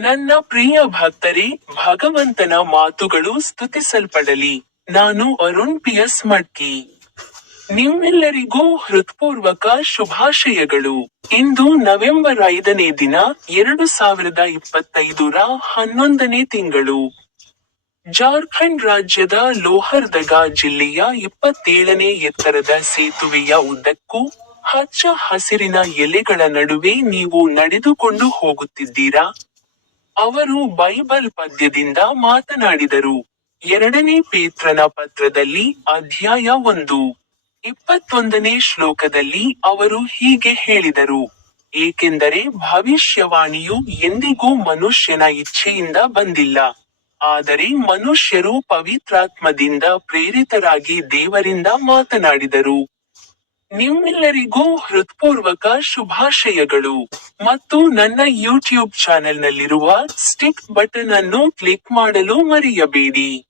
ನನ್ನ ಪ್ರಿಯ ಭಕ್ತರೇ, ಭಗವಂತನ ಮಾತುಗಳು ಸ್ತುತಿಸಲ್ಪಡಲಿ. ನಾನು ಅರುಣ್ ಪಿ ಎಸ್ ಮಡ್ಕಿ. ನಿಮ್ಮೆಲ್ಲರಿಗೂ ಹೃತ್ಪೂರ್ವಕ ಶುಭಾಶಯಗಳು. ಇಂದು ನವೆಂಬರ್ ಐದನೇ ದಿನ, ಎರಡು ಸಾವಿರದ ಇಪ್ಪತ್ತೈದರ ಹನ್ನೊಂದನೇ ತಿಂಗಳು. ಜಾರ್ಖಂಡ್ ರಾಜ್ಯದ ಲೋಹರ್ದಗಾ ಜಿಲ್ಲೆಯ ಇಪ್ಪತ್ತೇಳನೇ ಎತ್ತರದ ಸೇತುವೆಯ ಉದ್ದಕ್ಕೂ ಹಚ್ಚ ಹಸಿರಿನ ಎಲೆಗಳ ನಡುವೆ ನೀವು ನಡೆದುಕೊಂಡು ಹೋಗುತ್ತಿದ್ದೀರಾ? ಅವರು ಬೈಬಲ್ ಪದ್ಯದಿಂದ ಮಾತನಾಡಿದರು. ಎರಡನೇ ಪೇತ್ರನ ಪತ್ರದಲ್ಲಿ ಅಧ್ಯಾಯ ಒಂದು. ಇಪ್ಪತ್ತೊಂದನೇ ಶ್ಲೋಕದಲ್ಲಿ ಅವರು ಹೀಗೆ ಹೇಳಿದರು. ಏಕೆಂದರೆ ಭವಿಷ್ಯವಾಣಿಯು ಎಂದಿಗೂ ಮನುಷ್ಯನ ಇಚ್ಛೆಯಿಂದ ಬಂದಿಲ್ಲ. ಆದರೆ ಮನುಷ್ಯರು ಪವಿತ್ರಾತ್ಮದಿಂದ ಪ್ರೇರಿತರಾಗಿ ದೇವರಿಂದ ಮಾತನಾಡಿದರು. ನಿಮ್ಮೆಲ್ಲರಿಗೂ ಹೃತ್ಪೂರ್ವಕ ಶುಭಾಶಯಗಳು. ಮತ್ತು ನನ್ನ ಯೂಟ್ಯೂಬ್ ಚಾನೆಲ್ನಲ್ಲಿರುವ ಸ್ಟಿಕ್ ಬಟನ್ ಅನ್ನು ಕ್ಲಿಕ್ ಮಾಡಲು ಮರೆಯಬೇಡಿ.